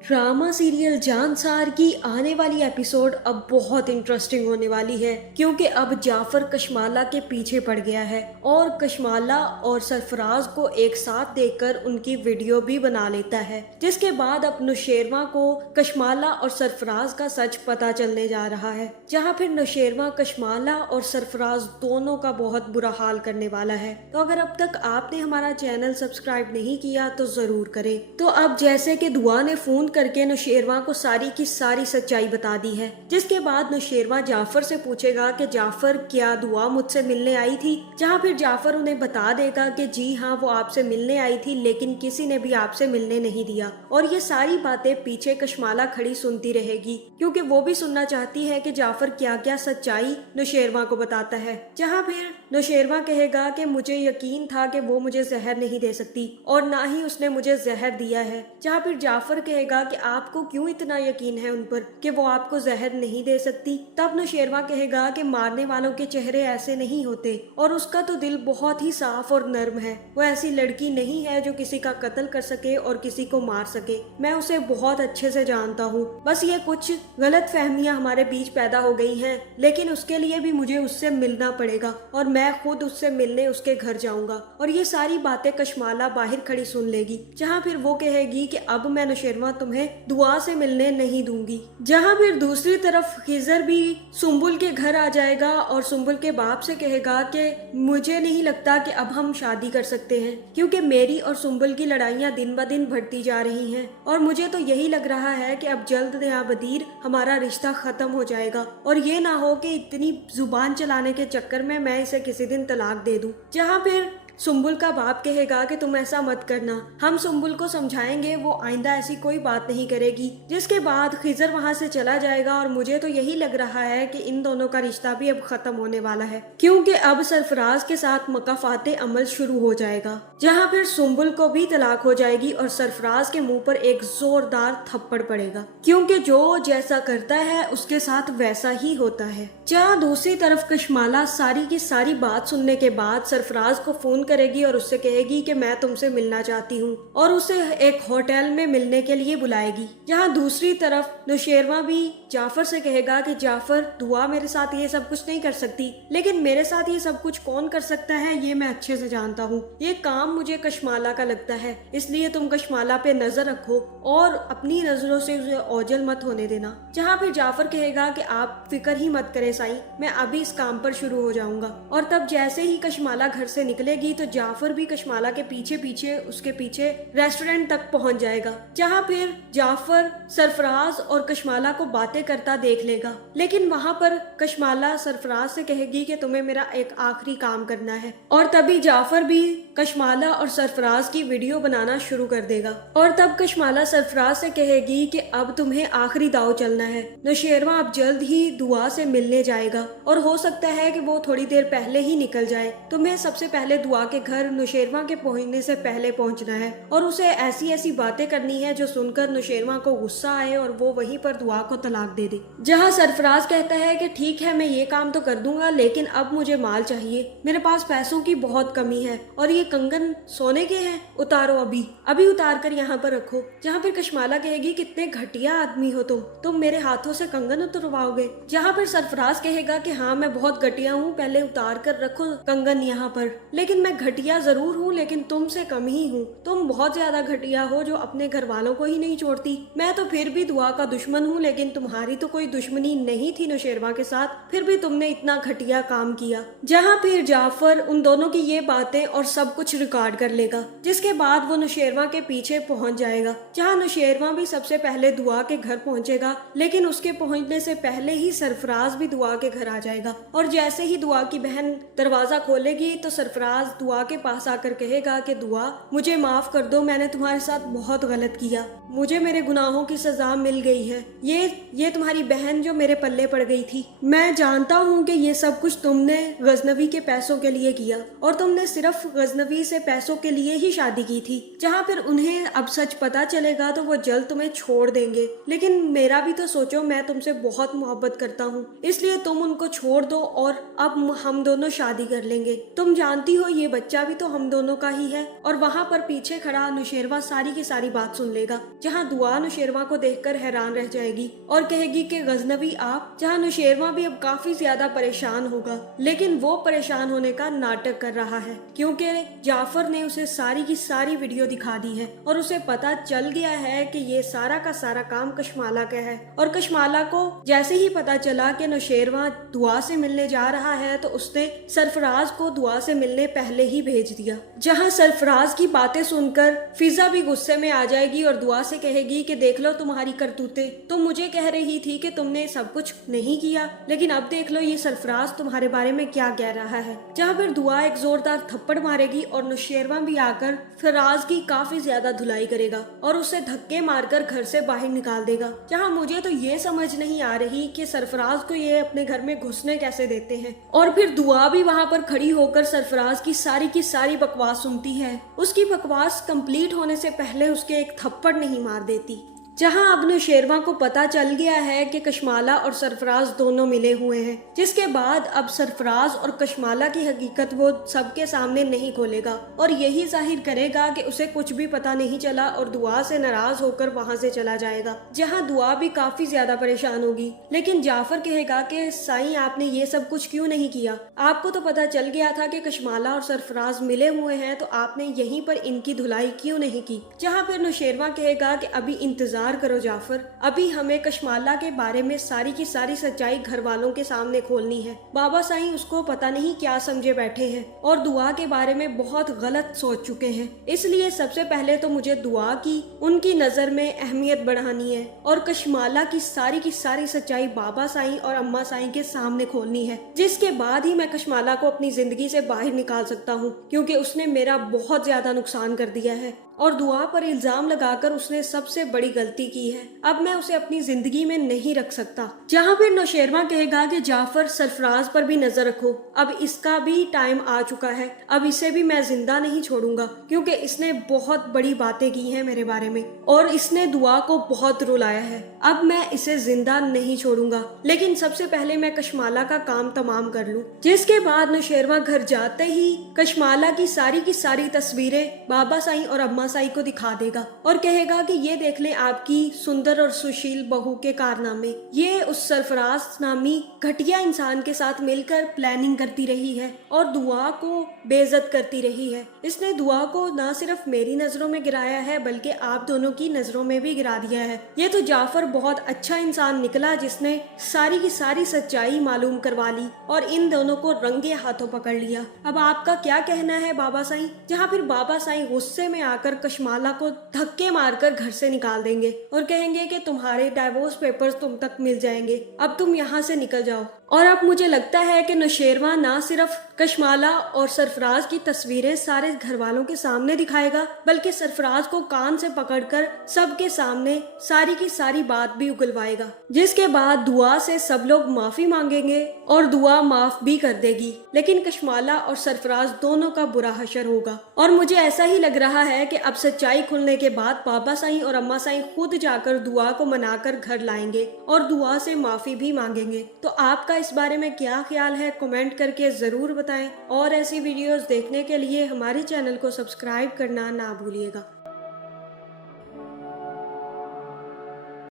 Drama serial Jansar की आने वाली एपिसोड अब बहुत इंटरेस्टिंग होने वाली है क्योंकि अब जाफर कशमाला के पीछे पड़ गया है और कशमाला और सरफराज को एक साथ देखकर उनकी वीडियो भी बना लेता है, जिसके बाद अब नौशेरवा को कशमाला और सरफराज का सच पता चलने जा रहा है, जहां फिर नौशेरवा कशमाला और सरफराज दोनों का बहुत बुरा हाल करने वाला है। तो अगर अब तक आपने हमारा चैनल सब्सक्राइब नहीं किया तो जरूर करें। तो अब जैसे कि दुआ ने फोन करके नौशेरवा को सारी की सारी सच्चाई बता दी है, जिसके बाद नौशेरवा जाफर से पूछेगा कि जाफर क्या दुआ मुझसे मिलने आई थी, जहां फिर जाफर उन्हें बता देगा कि जी हाँ वो आपसे मिलने आई थी लेकिन किसी ने भी आपसे मिलने नहीं दिया। और ये सारी बातें पीछे कशमाला खड़ी सुनती रहेगी क्योंकि वो भी सुनना चाहती है कि जाफर क्या क्या सच्चाई नौशेरवा को बताता है। जहाँ फिर नौशेरवा कहेगा कि मुझे यकीन था कि वो मुझे जहर नहीं दे सकती और ना ही उसने मुझे जहर दिया है। जहाँ फिर जाफर कहेगा कि आपको क्यों इतना यकीन है उन पर कि वो आपको जहर नहीं दे सकती। तब नौशेरवा कहेगा कि मारने वालों के चेहरे ऐसे नहीं होते और उसका तो दिल बहुत ही साफ और नर्म है। वो ऐसी लड़की नहीं है जो किसी का कत्ल कर सके और किसी को मार सके। मैं उसे बहुत अच्छे से जानता हूँ, बस ये कुछ गलत फहमियाँ हमारे बीच पैदा हो गई हैं, लेकिन उसके लिए भी मुझे उससे मिलना पड़ेगा और मैं खुद उससे मिलने उसके घर जाऊंगा। और ये सारी बातें कशमाला बाहर खड़ी सुन लेगी, जहाँ फिर वो कहेगी कि अब मैं नौशेरवा तुम्हें दुआ से मिलने नहीं दूंगी। जहाँ फिर दूसरी तरफ खिजर भी सुम्बुल के घर आ जाएगा और सुम्बुल के बाप से कहेगा कि मुझे नहीं लगता कि अब हम शादी कर सकते हैं क्योंकि मेरी और सुम्बुल की लड़ाइयाँ दिन ब दिन बढ़ती जा रही हैं और मुझे तो यही लग रहा है कि अब जल्द या बदीर हमारा रिश्ता खत्म हो जाएगा और ये ना हो कि इतनी जुबान चलाने के चक्कर में मैं इसे किसी दिन तलाक दे दूं। जहाँ फिर सुम्बुल का बाप कहेगा कि तुम ऐसा मत करना, हम सुम्बुल को समझाएंगे, वो आइंदा ऐसी कोई बात नहीं करेगी। जिसके बाद खिजर वहाँ से चला जाएगा और मुझे तो यही लग रहा है कि इन दोनों का रिश्ता भी अब खत्म होने वाला है क्योंकि अब सरफराज के साथ मकाफाते अमल शुरू हो जाएगा, जहाँ फिर सुम्बुल को भी तलाक हो जाएगी और सरफराज के मुंह पर एक जोरदार थप्पड़ पड़ेगा क्योंकि जो जैसा करता है उसके साथ वैसा ही होता है। जहाँ दूसरी तरफ कशमाला सारी की सारी बात सुनने के बाद सरफराज को फोन करेगी और उससे कहेगी कि मैं तुमसे मिलना चाहती हूँ और उसे एक होटल में मिलने के लिए बुलाएगी। जहाँ दूसरी तरफ नौशेरवा भी जाफर से कहेगा कि जाफर दुआ मेरे साथ ये सब कुछ नहीं कर सकती, लेकिन मेरे साथ ये सब कुछ कौन कर सकता है ये मैं अच्छे से जानता हूँ। ये काम मुझे कशमाला का लगता है, इसलिए तुम कशमाला पे नजर रखो और अपनी नजरों से उसे ओझल मत होने देना। जहाँ फिर जाफर कहेगा कि आप फिक्र ही मत करें साईं, मैं अभी इस काम पर शुरू हो जाऊंगा। और तब जैसे ही कशमाला घर से निकलेगी तो जाफर भी कशमाला के पीछे पीछे उसके पीछे रेस्टोरेंट तक पहुंच जाएगा, जहां फिर जाफर सरफराज और कशमाला को बातें करता देख लेगा। लेकिन वहां पर कशमाला सरफराज से कहेगी कि तुम्हें मेरा एक आखिरी काम करना है और तभी जाफर भी कशमाला और सरफराज की वीडियो बनाना शुरू कर देगा। और तब कशमाला सरफराज से कहेगी कि अब तुम्हें आखिरी दाव चलना है, नौशेरवा अब जल्द ही दुआ से मिलने जाएगा और हो सकता है कि वो थोड़ी देर पहले ही निकल जाए। तुम्हें सबसे पहले दुआ के घर नौशेरवा के पहुंचने से पहले पहुंचना है और उसे ऐसी ऐसी बातें करनी है जो सुनकर नौशेरवा को गुस्सा आए और वो वहीं पर दुआ को तलाक दे दे। जहां सरफराज कहता है कि ठीक है मैं ये काम तो कर दूंगा लेकिन अब मुझे माल चाहिए, मेरे पास पैसों की बहुत कमी है और ये कंगन सोने के हैं, उतारो अभी अभी उतार कर यहाँ पर रखो। जहाँ फिर कशमाला कहेगी कितने घटिया आदमी हो तुम मेरे हाथों से कंगन उतरवाओगे। जहाँ पर सरफराज कहेगा कि हाँ मैं बहुत घटिया हूँ, पहले उतार कर रखो कंगन यहाँ पर, लेकिन मैं घटिया जरूर हूँ लेकिन तुमसे कम ही हूँ, तुम बहुत ज्यादा घटिया हो जो अपने घर वालों को ही नहीं छोड़ती। मैं तो फिर भी दुआ का दुश्मन हूँ लेकिन तुम्हारी तो कोई दुश्मनी नहीं थी नौशेरवा के साथ, फिर भी तुमने इतना घटिया काम किया। जहाँ फिर जाफर उन दोनों की ये बातें और सब कुछ रिकॉर्ड कर लेगा, जिसके बाद वो नौशेरवा के पीछे पहुंच जाएगा। जहाँ नौशेरवा भी सबसे पहले दुआ के घर पहुंचेगा लेकिन उसके पहुंचने से पहले ही सरफराज भी दुआ के घर आ जाएगा और जैसे ही दुआ की बहन दरवाजा खोलेगी तो सरफराज दुआ के पास आकर कहेगा कि दुआ मुझे माफ कर दो, मैंने तुम्हारे साथ बहुत गलत किया, मुझे मेरे गुनाहों की सजा मिल गई है। ये तुम्हारी बहन जो मेरे पल्ले पड़ गई थी, मैं जानता हूँ कि ये सब कुछ तुमने गजनवी के पैसों के लिए किया और तुमने सिर्फ गजनवी गजनवी से पैसों के लिए ही शादी की थी, जहाँ फिर उन्हें अब सच पता चलेगा तो वो जल्द तुम्हें छोड़ देंगे। लेकिन मेरा भी तो सोचो, मैं तुमसे बहुत मोहब्बत करता हूँ, इसलिए तुम उनको छोड़ दो और अब हम दोनों शादी कर लेंगे। तुम जानती हो ये बच्चा भी तो हम दोनों का ही है। और वहाँ पर पीछे खड़ा नुशेरवा सारी की सारी बात सुन लेगा, जहाँ दुआ नुशेरवा को देखकर हैरान रह जाएगी और कहेगी कि गजनवी आप। जहाँ नुशेरवा भी अब काफी ज्यादा परेशान होगा, लेकिन वो परेशान होने का नाटक कर रहा है क्योंकि जाफर ने उसे सारी की सारी वीडियो दिखा दी है और उसे पता चल गया है कि ये सारा का सारा काम कशमाला का है। और कशमाला को जैसे ही पता चला कि नुशेरवा दुआ से मिलने जा रहा है तो उसने सरफराज को दुआ से मिलने पहले ही भेज दिया। जहाँ सरफराज की बातें सुनकर फिजा भी गुस्से में आ जाएगी और दुआ से कहेगी कि देख लो तुम्हारी करतूतें, तुम मुझे कह रही थी कि तुमने सब कुछ नहीं किया, लेकिन अब देख लो ये सरफराज तुम्हारे बारे में क्या कह रहा है। जहाँ फिर दुआ एक जोरदार थप्पड़ मारेगी और नुशेरवा भी आकर फराज की काफी ज्यादा धुलाई करेगा और उसे धक्के मारकर घर से बाहर निकाल देगा। जहाँ मुझे तो ये समझ नहीं आ रही कि सरफराज को ये अपने घर में घुसने कैसे देते हैं। और फिर दुआ भी वहाँ पर खड़ी होकर सरफराज की सारी बकवास सुनती है। उसकी बकवास कंप्लीट होने से पहले उसके एक थप्पड़ नहीं मार देती। जहां अब नुशेरवा को पता चल गया है कि कशमाला और सरफराज दोनों मिले हुए हैं, जिसके बाद अब सरफराज और कशमाला की हकीकत वो सबके सामने नहीं खोलेगा और यही जाहिर करेगा कि उसे कुछ भी पता नहीं चला और दुआ से नाराज होकर वहां से चला जाएगा। जहां दुआ भी काफी ज्यादा परेशान होगी, लेकिन जाफर कहेगा कि साईं आपने ये सब कुछ क्यों नहीं किया, आपको तो पता चल गया था कि कशमाला और सरफराज मिले हुए हैं, तो आपने यहीं पर इनकी धुलाई क्यों नहीं की। जहाँ फिर नुशेरवा कहेगा कि अभी इंतजार करो जाफर, अभी हमें कशमाला के बारे में सारी की सारी सच्चाई घर वालों के सामने खोलनी है। बाबा साईं उसको पता नहीं क्या समझे बैठे हैं और दुआ के बारे में बहुत गलत सोच चुके हैं, इसलिए सबसे पहले तो मुझे दुआ की उनकी नजर में अहमियत बढ़ानी है और कशमाला की सारी सच्चाई बाबा साईं और अम्मा साईं के सामने खोलनी है, जिसके बाद ही मैं कशमाला को अपनी जिंदगी से बाहर निकाल सकता हूँ, क्योंकि उसने मेरा बहुत ज्यादा नुकसान कर दिया है और दुआ पर इल्जाम लगाकर उसने सबसे बड़ी गलती की है। अब मैं उसे अपनी जिंदगी में नहीं रख सकता। जहाँ फिर नुशेरवा कहेगा कि जाफर सरफराज पर भी नजर रखो, अब इसका भी टाइम आ चुका है, अब इसे भी मैं जिंदा नहीं छोड़ूंगा, क्योंकि इसने बहुत बड़ी बातें की हैं मेरे बारे में और इसने दुआ को बहुत रुलाया है। अब मैं इसे जिंदा नहीं छोड़ूंगा, लेकिन सबसे पहले मैं कशमाला का काम तमाम कर लूं। जिसके बाद नुशेरवा घर जाते ही कशमाला की सारी तस्वीरें बाबा साईं और अम्मा साईं को दिखा देगा और कहेगा कि ये देख लें आपकी सुंदर और सुशील बहू के कारनामे। ये उस सरफराज नामी घटिया इंसान के साथ मिलकर प्लानिंग करती रही है और दुआ को बेइज्जत करती रही है। इसने दुआ को न सिर्फ मेरी नजरों में गिराया है बल्कि आप दोनों की नजरों में भी गिरा दिया है। ये तो जाफर बहुत अच्छा इंसान निकला जिसने सारी की सारी सच्चाई मालूम करवा ली और इन दोनों को रंगे हाथों पकड़ लिया। अब आपका क्या कहना है बाबा साईं। जहाँ फिर बाबा साईं गुस्से में आकर कशमाला को धक्के मारकर घर से निकाल देंगे और कहेंगे कि तुम्हारे डाइवोर्स पेपर्स तुम तक मिल जाएंगे, अब तुम यहाँ से निकल जाओ। और अब मुझे लगता है कि नुशेरवा ना सिर्फ कशमाला और सरफराज की तस्वीरें सारे घर वालों के सामने दिखाएगा, बल्कि सरफराज को कान से पकड़कर सबके सामने सारी की सारी बात भी उगलवाएगा, जिसके बाद दुआ से सब लोग माफी मांगेंगे और दुआ माफ भी कर देगी। लेकिन कशमाला और सरफराज दोनों का बुरा हशर होगा और मुझे ऐसा ही लग रहा है कि अब सच्चाई खुलने के बाद बाबा साईं और अम्मा साईं खुद जाकर दुआ को मनाकर घर लाएंगे और दुआ से माफी भी मांगेंगे। तो आपका इस बारे में क्या ख्याल है, कमेंट करके जरूर बताएं और ऐसी वीडियोस देखने के लिए हमारे चैनल को सब्सक्राइब करना ना भूलिएगा।